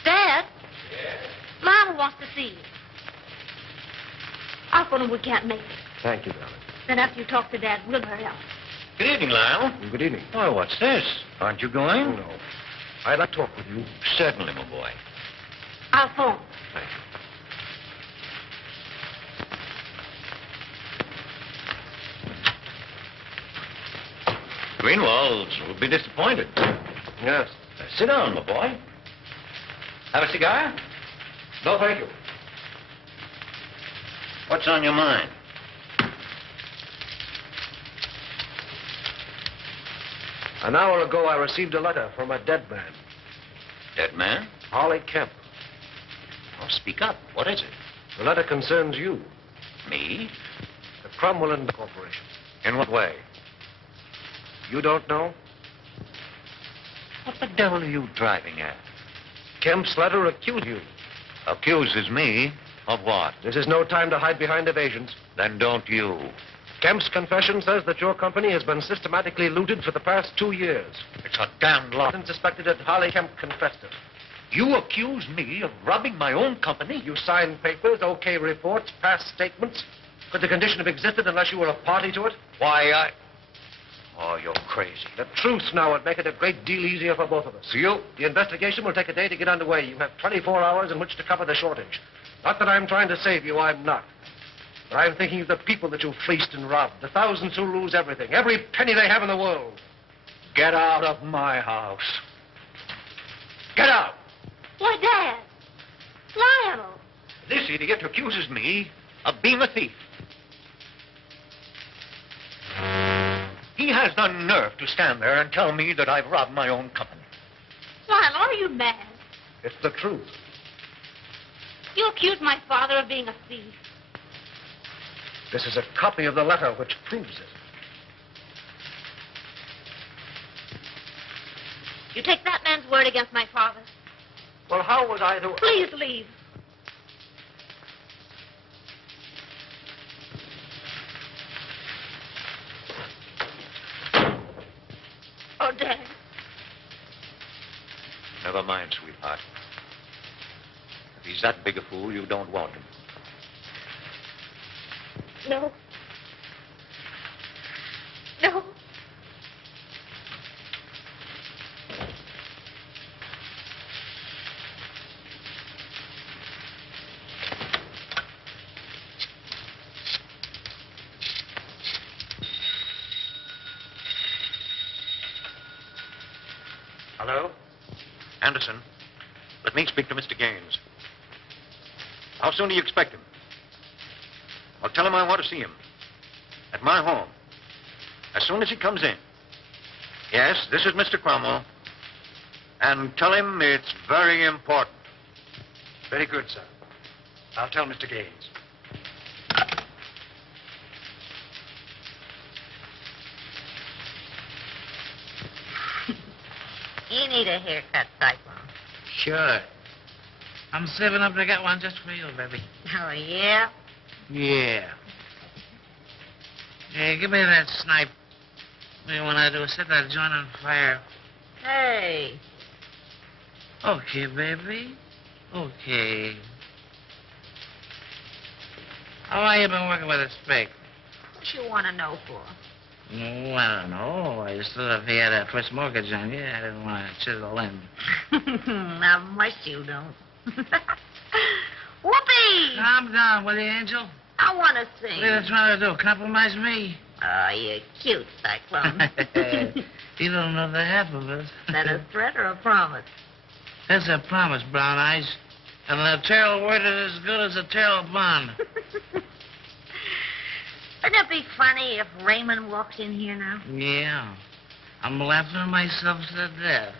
Dad? Yes? Lionel wants to see you. I'll phone him we can't make it. Thank you, darling. Then after you talk to Dad, we'll hurry up. Good evening, Lionel. Good evening. Oh, what's this? Aren't you going? Oh, no. I'd like to talk with you. Certainly, my boy. I'll phone. Thank you. Greenwalds will be disappointed. Yes. Sit down, my boy. Have a cigar? No, thank you. What's on your mind? An hour ago, I received a letter from a dead man. Dead man? Harley Kemp. Oh, speak up. What is it? The letter concerns you. Me? The Cromwell Corporation. In what way? You don't know? What the devil are you driving at? Kemp's letter accused you. Accuses me of what? This is no time to hide behind evasions. Then don't you. Kemp's confession says that your company has been systematically looted for the past 2 years. It's a damned lie. And suspected that Harley Kemp confessed it. You accuse me of robbing my own company? You signed papers, okay reports, past statements. Could the condition have existed unless you were a party to it? Why, Oh, you're crazy. The truth now would make it a great deal easier for both of us. The investigation will take a day to get underway. You have 24 hours in which to cover the shortage. Not that I'm trying to save you, I'm not. But I'm thinking of the people that you fleeced and robbed, the thousands who lose everything, every penny they have in the world. Get out of my house. Get out! Why, Dad. Lionel. This idiot accuses me of being a thief. He has the nerve to stand there and tell me that I've robbed my own company. Lionel, are you mad? It's the truth. You accuse my father of being a thief. This is a copy of the letter which proves it. You take that man's word against my father. Well, how was I to... Please leave. Oh, Dad. Never mind, sweetheart. If he's that big a fool, you don't want him. No. No. Hello? Anderson, let me speak to Mr. Gaines. How soon do you expect him? Well, tell him I want to see him. At my home. As soon as he comes in. Yes, this is Mr. Cromwell. And tell him it's very important. Very good, sir. I'll tell Mr. Gaines. You need a haircut, Cyclone. Sure. I'm saving up to get one just for you, baby. Oh, yeah? Yeah. Hey, give me that snipe. What do you want to do? Set that joint on fire. Hey. Okay, baby. Okay. How long you been working with a spike? What you want to know for? Oh, I don't know. I just thought if he had a first mortgage on you, I didn't want to chisel in. Not much you don't. Whoopee! Calm down, will you, Angel? I want to sing. What are you trying to do? Compromise me? Oh, you're cute, Cyclone. You don't know the half of it. That a threat or a promise? That's a promise, Brown Eyes. And the Terrell word is as good as a Terrell bond. Wouldn't it be funny if Raymond walked in here now? Yeah. I'm laughing myself to death.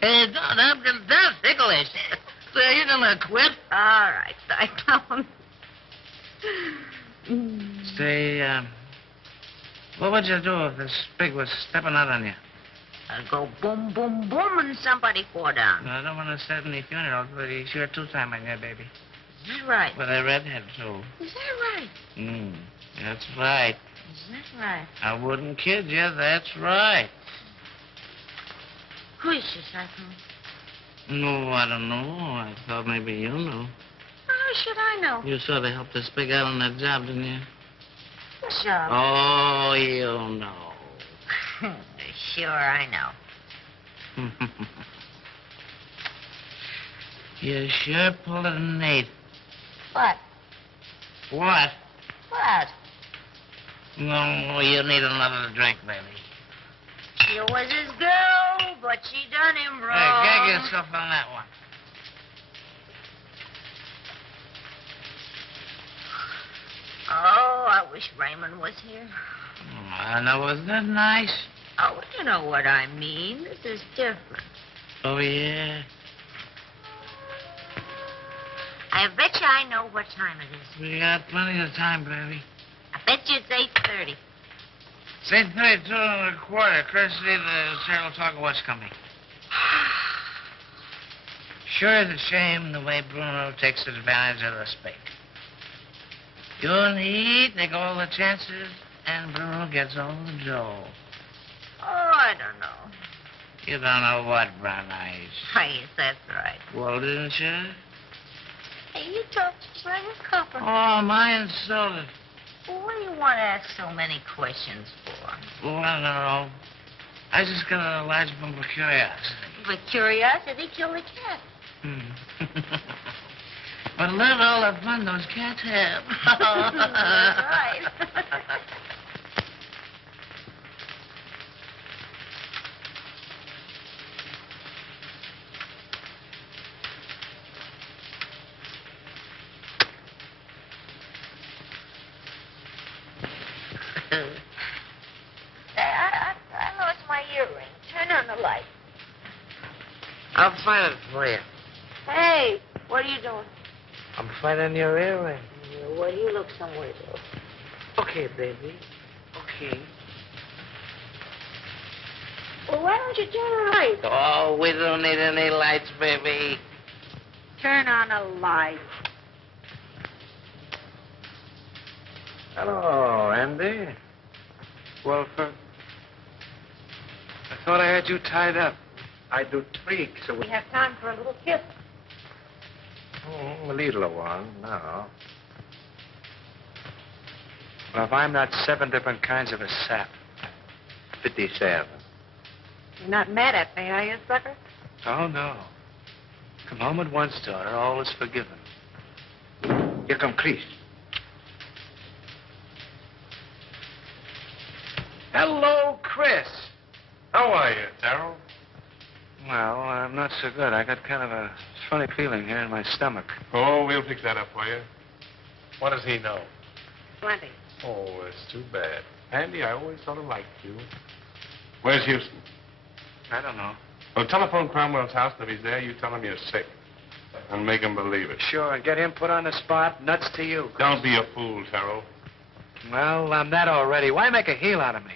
Hey, that's ticklish. So you gonna quit? All right, Cyclone. Say, what would you do if this pig was stepping out on you? I'd go boom, boom, boom, and somebody fall down. No, I don't want to set any funerals, but he's sure two-time on you, baby. Is that right? With a redhead, too. Is that right? That's right. Is that right? I wouldn't kid you. That's right. Who is she, Cyclone? No, I don't know. I thought maybe you knew. How should I know? You sort of helped this pig out on that job, didn't you? What job? Oh, you know. Sure, I know. You sure pulled a Nate. What? What? What? No, you need another drink, baby. She was his girl, but she done him wrong. Hey, gag yourself on that one. Oh, I wish Raymond was here. I know, wasn't that nice? Oh, you know what I mean. This is different. Oh, yeah? I bet you I know what time it is. We got plenty of time, baby. I bet you it's 8:30. It's 8:32 and a quarter. Christy, the Terrell talk of what's coming. Sure is a shame the way Bruno takes advantage of the spake. You and he take all the chances, and Bruno gets all the dough. Oh, I don't know. You don't know what, Brown Eyes. Yes, that's right. Well, didn't you? Hey, you talk just like a copper. Oh, am I insulted? Well, what do you want to ask so many questions for? Well, I don't know. I just got a large bump of curiosity. For curiosity, kill the cat. But look at all the fun those cats have. That's right. I lost my earring. Turn on the light. I'll find it for you. Hey, what are you doing? I'm finding your earring. Well, you look somewhere else. Okay, baby. Okay. Well, why don't you turn the light? Oh, we don't need any lights, baby. Turn on a light. Hello, Andy. Wilford. I thought I had you tied up. I do tweak, so We have time for a little kiss. A little one, no. Well, if I'm not 7 different kinds of a sap. 57. You're not mad at me, are you, sucker? Oh, no. Come home at once, daughter. All is forgiven. Here come Chris. Hello, Chris. How are you, Terrell? Well, I'm not so good. I got kind of a funny feeling here in my stomach. Oh, we'll fix that up for you. What does he know? Plenty. Oh, it's too bad. Andy, I always sort of liked you. Where's Houston? I don't know. Well, telephone Cromwell's house, and if he's there, you tell him you're sick. And make him believe it. Sure, and get him put on the spot. Nuts to you. Chris. Don't be a fool, Terrell. Well, I'm that already. Why make a heel out of me?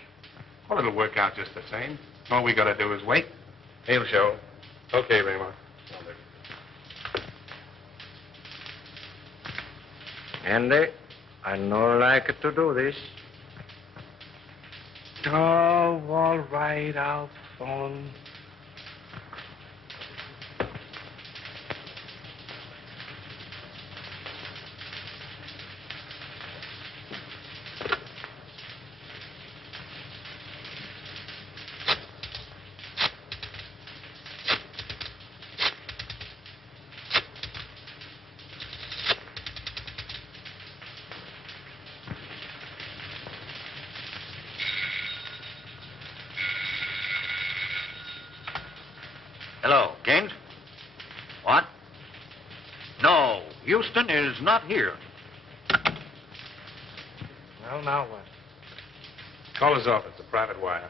Well, it'll work out just the same. All we gotta do is wait. He'll show. Okay, Raymond. Andy, I no like to do this. Oh, all right, I'll phone. Hello, Gaines? What? No, Houston is not here. Well, now what? Call his office, a private wire.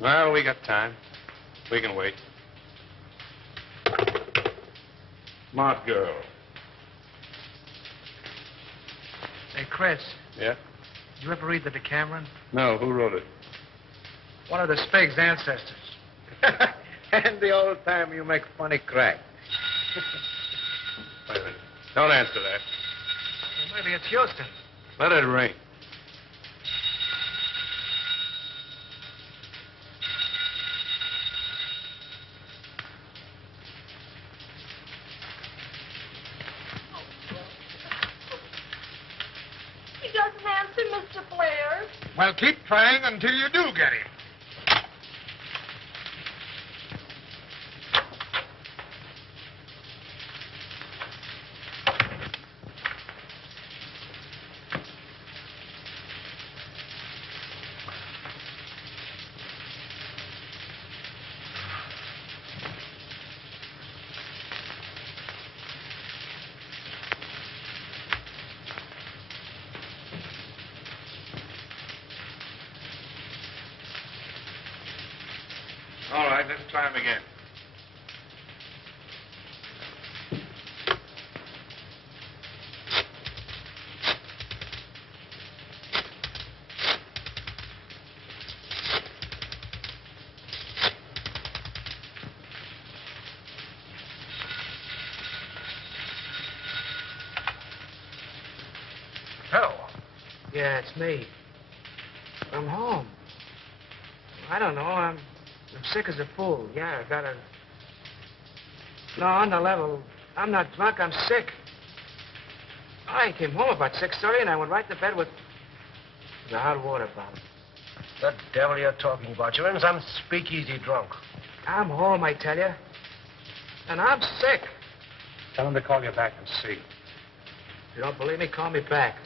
Well, we got time. We can wait. Smart girl. Hey, Chris, Yeah? did you ever read the Decameron? No, who wrote it? One of the Spig's ancestors. And the old time you make funny crack. Wait a minute. Don't answer that. Well, maybe it's Houston. Let it ring. He doesn't answer, Mr. Blair. Well, keep trying until you do get him. All right, let's try him again. Hello. Yeah, it's me. I'm home. I don't know. I'm sick as a fool. Yeah, I got a... No, on the level. I'm not drunk. I'm sick. I came home about 6:30 and I went right to bed with the hot water bottle. The devil you're talking about. You're in some speakeasy drunk. I'm home, I tell you. And I'm sick. Tell him to call you back and see. If you don't believe me, call me back.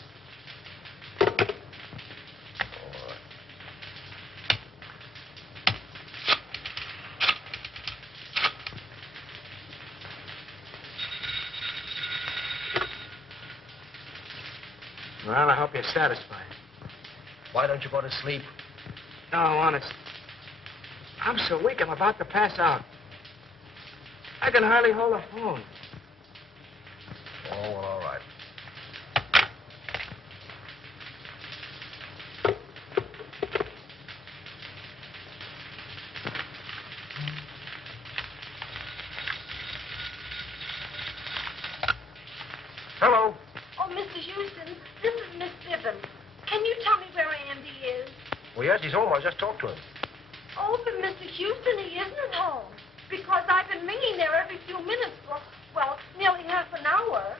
Well, I hope you're satisfied. Why don't you go to sleep? No, honest. I'm so weak, I'm about to pass out. I can hardly hold a phone. Oh, well, all right. Hello. Oh, Mr. Houston, this is Miss Bibbin. Can you tell me where Andy is? Well, yes, he's home. I just talked to him. Oh, but Mr. Houston, he isn't home. Because I've been ringing there every few minutes for, well, nearly half an hour.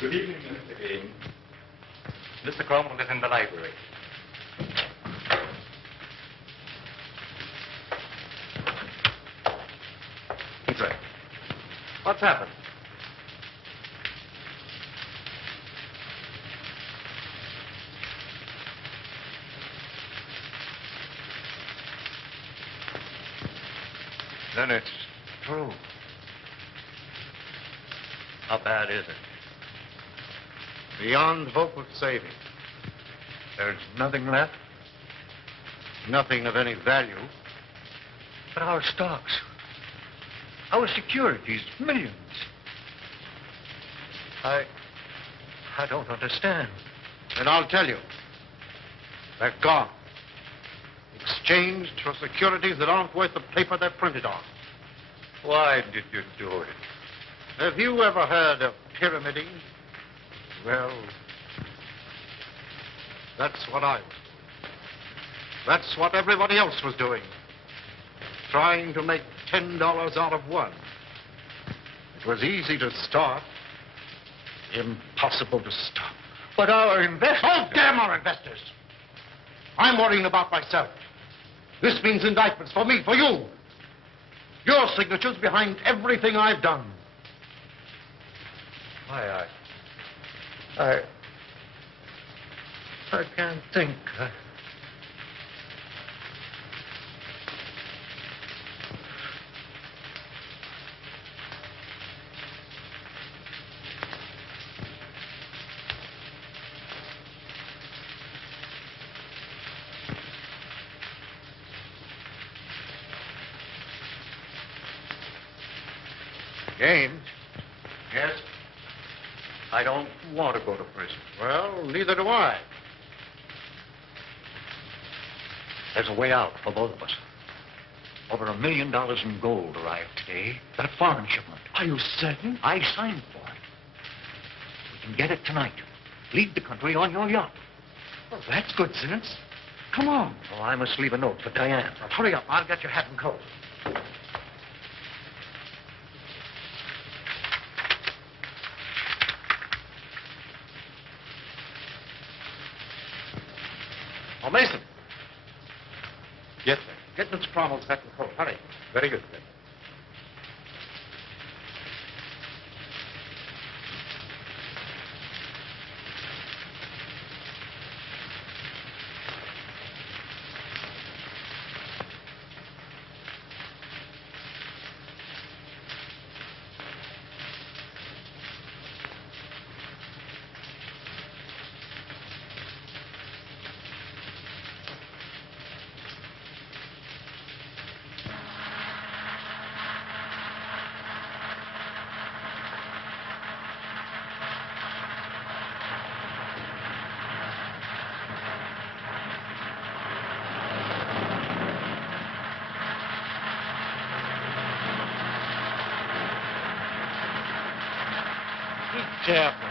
Good evening, Mr. Cain. Mr. Cromwell is in the library. Inside. What's happened? Then it's true. How bad is it? Beyond hope of saving. There's nothing left? Nothing of any value. But our stocks, our securities, millions. I don't understand. And I'll tell you. They're gone. Exchanged for securities that aren't worth the paper they're printed on. Why did you do it? Have you ever heard of pyramiding? Well, that's what I was doing. That's what everybody else was doing. Trying to make $10 out of one. It was easy to start. Impossible to stop. But our investors... Oh, damn our investors! I'm worrying about myself. This means indictments for me, for you. Your signature's behind everything I've done. I can't think. James? Yes? I don't want to go to prison. Well, neither do I. There's a way out for both of us. Over $1 million in gold arrived today. That foreign shipment. Are you certain? I signed for it. We can get it tonight. Leave the country on your yacht. Well, that's good sense. Come on. Oh, I must leave a note for Diane. Now, hurry up. I'll get your hat and coat. Oh, Mason. Yes, sir. Get Mr. Cromwell's hat and coat. Hurry. Very good, sir. Careful.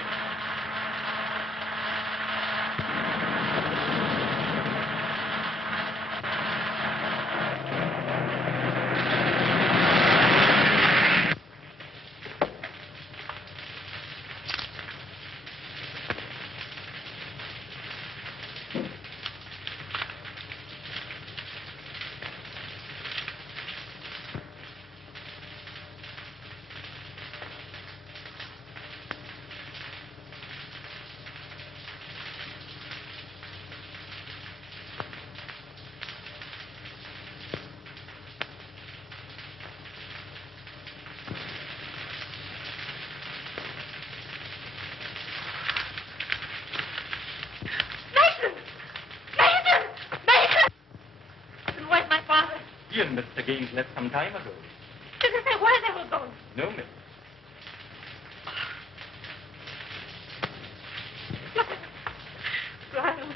She and Mr. Gaines left some time ago. Did they say where they were going? No, miss. Lionel.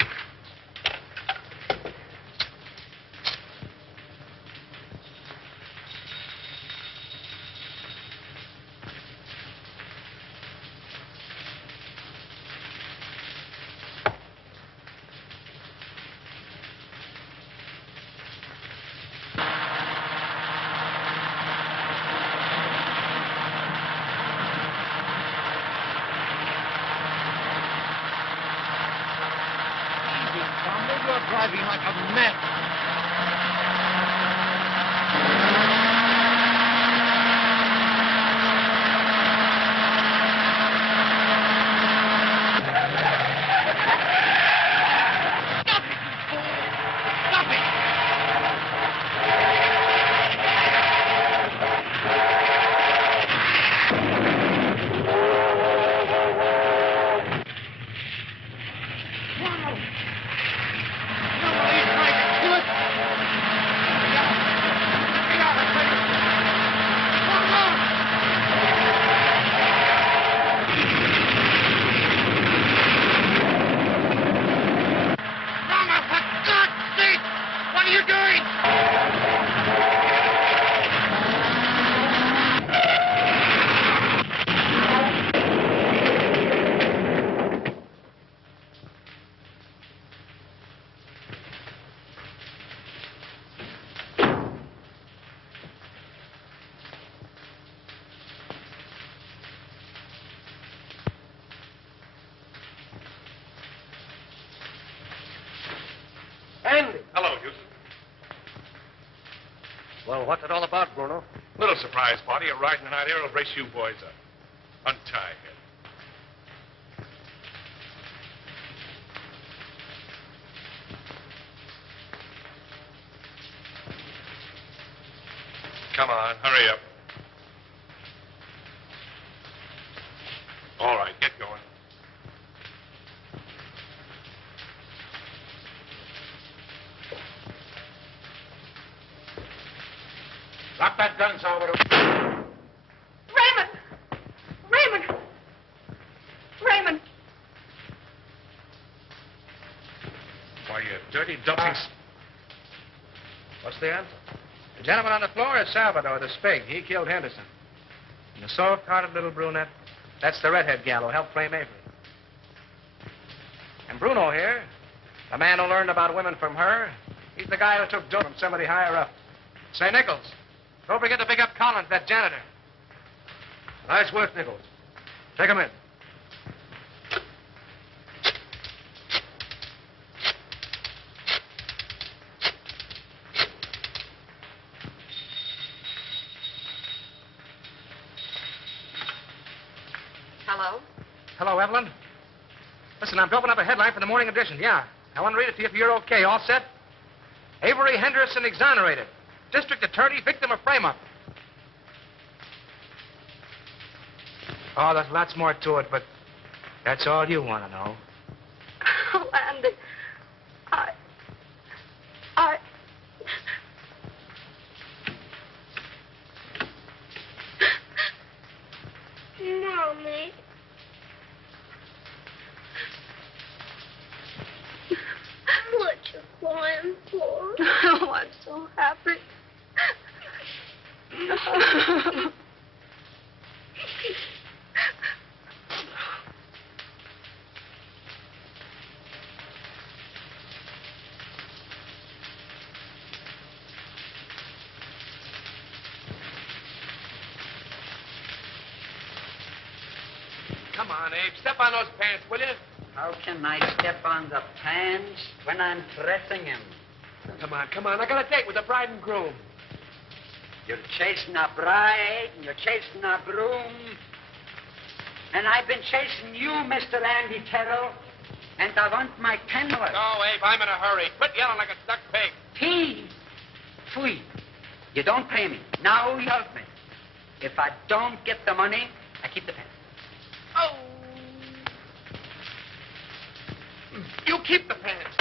You're driving like a mess. Andy. Hello, Houston. Well, what's it all about, Bruno? Little surprise party. A ride in the night here will brace you boys up. Untie him. Come on, hurry up. All right, get going. Drop that gun, Salvador. Raymond! Raymond! Raymond! Why, you dirty, dumping... What's the answer? The gentleman on the floor is Salvador, the Spig. He killed Henderson. And the soft-hearted little brunette, that's the redhead gal who helped frame Avery. And Bruno here, the man who learned about women from her, he's the guy who took dough from somebody higher up. Say, Nichols, don't forget to pick up Collins, that janitor. Nice work, Nichols. Take him in. Hello? Hello, Evelyn. Listen, I'm doping up a headline for the morning edition. Yeah. I want to read it to you if you're okay. All set? Avery Henderson exonerated. District attorney, victim of frame-up. Oh, there's lots more to it, but that's all you want to know. Oh, Andy. Mommy. What you crying for? Oh, I'm so happy. Come on, Abe. Step on those pants, will you? How can I step on the pants when I'm pressing him? Come on. I got a date with the bride and groom. You're chasing a bride, and you're chasing a groom. And I've been chasing you, Mr. Andy Terrell. And I want my penworth. No, Abe, I'm in a hurry. Quit yelling like a stuck pig. Pig? Pfui. You don't pay me. Now you help me. If I don't get the money, I keep the pants. Oh. You keep the pants.